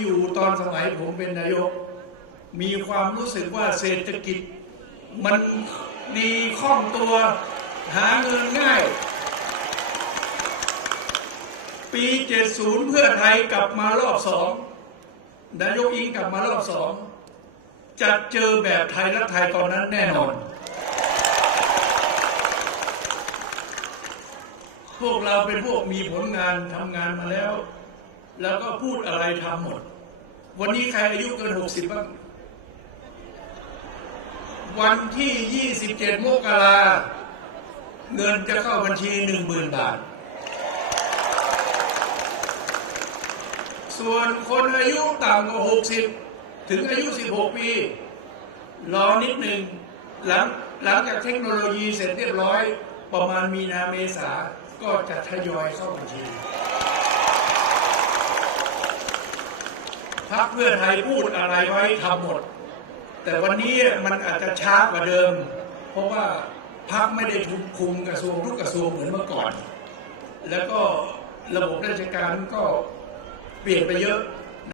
อยู่ตอนสมัยผมเป็นนายก มีความรู้สึกว่าเศรษฐกิจ มันดีคล่องตัวหาเงินง่าย ปี 70 เพื่อไทยกลับมารอบสองนายกอิงกลับมารอบสองจะเจอแบบไทยรักไทยตอนนั้นแน่นอน พวกเราเป็นพวกมีผลงานทำงานมาแล้ว แล้วก็พูดอะไรทำหมด วันนี้ใครอายุเกิน60บ้าง วันที่27มกราเงินจะเข้าบัญชี10,000บาท ส่วนคนอายุต่ำกว่า60ถึงอายุ16ปี รอนิดหนึ่งหลังหลังจากเทคโนโลยีเสร็จเรียบร้อย ประมาณมีนาเมษาก็จะทยอยเข้าบัญชี พรรคเพื่อไทยพูดอะไรไว้ทำหมด แต่วันนี้มันอาจจะช้ากว่าเดิม เพราะว่าพรรคไม่ได้ทุกคุมกระทรวงทุกกระทรวงเหมือนเมื่อก่อน แล้วก็ระบบราชการก็เปลี่ยนไปเยอะ